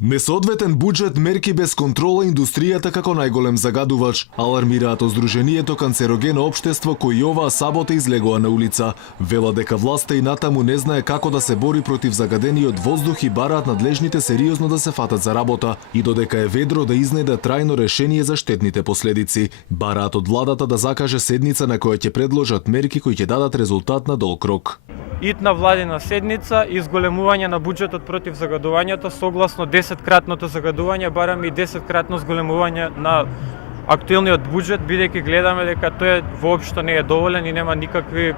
Несоодветен буџет мерки без контрола индустријата како најголем загадувач, алармираат Здруженијето Канцерогено општество кој оваа сабота излегува на улица. Вела дека власта и натаму не знае како да се бори против загадениот воздух и бараат надлежните сериозно да се фатат за работа и додека е ведро да изнеде трајно решение за штетните последици. Бараат од владата да закаже седница на која ќе предложат мерки кои ќе дадат резултат на долг рок. Итна владина седница и зголемување на буџетот против загадувањето согласно 10-кратното загадување, бараме и 10-кратно зголемување на актуелниот буџет, бидејќи гледаме дека тој воопшто не е доволен и нема никакви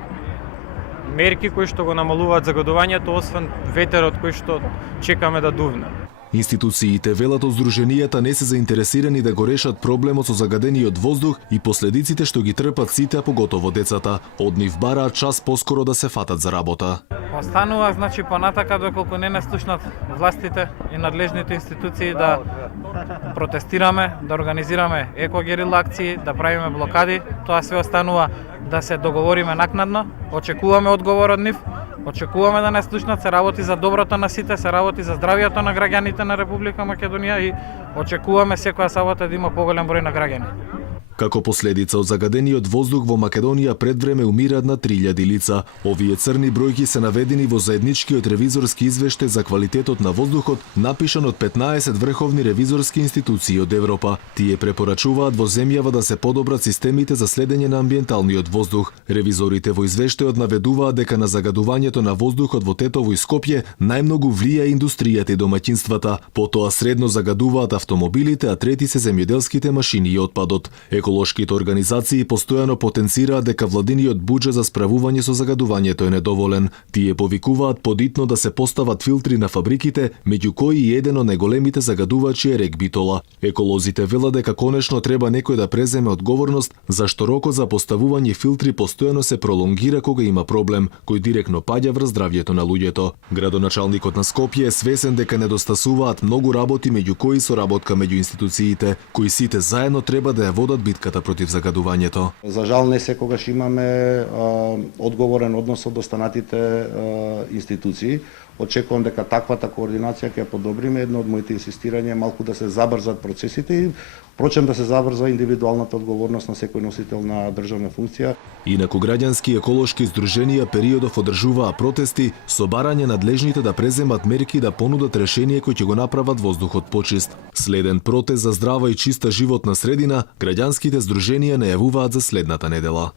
мерки кои што го намалуваат загадувањето, освен ветерот кој што чекаме да дувне. Институциите велат од Здруженијата не се заинтересирани да го решат проблемот со загадениот воздух и последиците што ги трпат сите, а поготово децата. Од нив бараат час поскоро да се фатат за работа. Останува, значи, понатака доколку не наслушнат властите и надлежните институции да протестираме, да организираме екогерила акции, да правиме блокади. Тоа све останува да се договориме накнадно. Очекуваме одговор од нив. Очекуваме да не слушнат, се работи за доброто на сите, се работи за здравието на граѓаните на Република Македонија и очекуваме секоја сабота да има поголем број на граѓани. Како последица од загадениот воздух во Македонија пред време умираат на 3000 лица. Овие црни бројки се наведени во заедничкиот ревизорски извештај за квалитетот на воздухот, напишан од 15 врховни ревизорски институции од Европа. Тие препорачуваат во земјава да се подобрат системите за следење на амбиенталниот воздух. Ревизорите во извештајот наведуваат дека на загадувањето на воздухот во Тетово и Скопје најмногу влија индустријата и домаќинствата, потоа средно загадуваат автомобилите, а трети се земјоделските машини и отпадот. Еколошките организации постојано потенцираат дека владиниот буџет за справување со загадувањето е недоволен. Тие повикуваат подитно да се постават филтри на фабриките, меѓу кои и еден од најголемите загадувачи е рек Битола. Еколозите велат дека конечно треба некој да преземе одговорност, зашто рокот за поставување филтри постојано се пролонгира кога има проблем, кој директно паѓа врз здравјето на луѓето. Градоначалникот на Скопје е свесен дека недостасуваат многу работи, меѓу кои соработка меѓу институциите, кои сите заедно треба да ја водат битката против загадувањето. За жал не секогаш имаме одговорен однос од останатите институции. Очекувам дека таквата координација ќе подобриме. Едно од моите инсистирања е малку да се забрзат процесите и впрочем да се забрза индивидуалната одговорност на секој носител на државна функција. Инаку граѓански и еколошки здруженија периодов одржуваа протести со барање надлежните да преземат мерки да понудат решение кој ќе го направат воздухот почист. Следен протест за здрава и чиста животна средина, граѓанските здруженија најавуваат за следната недела.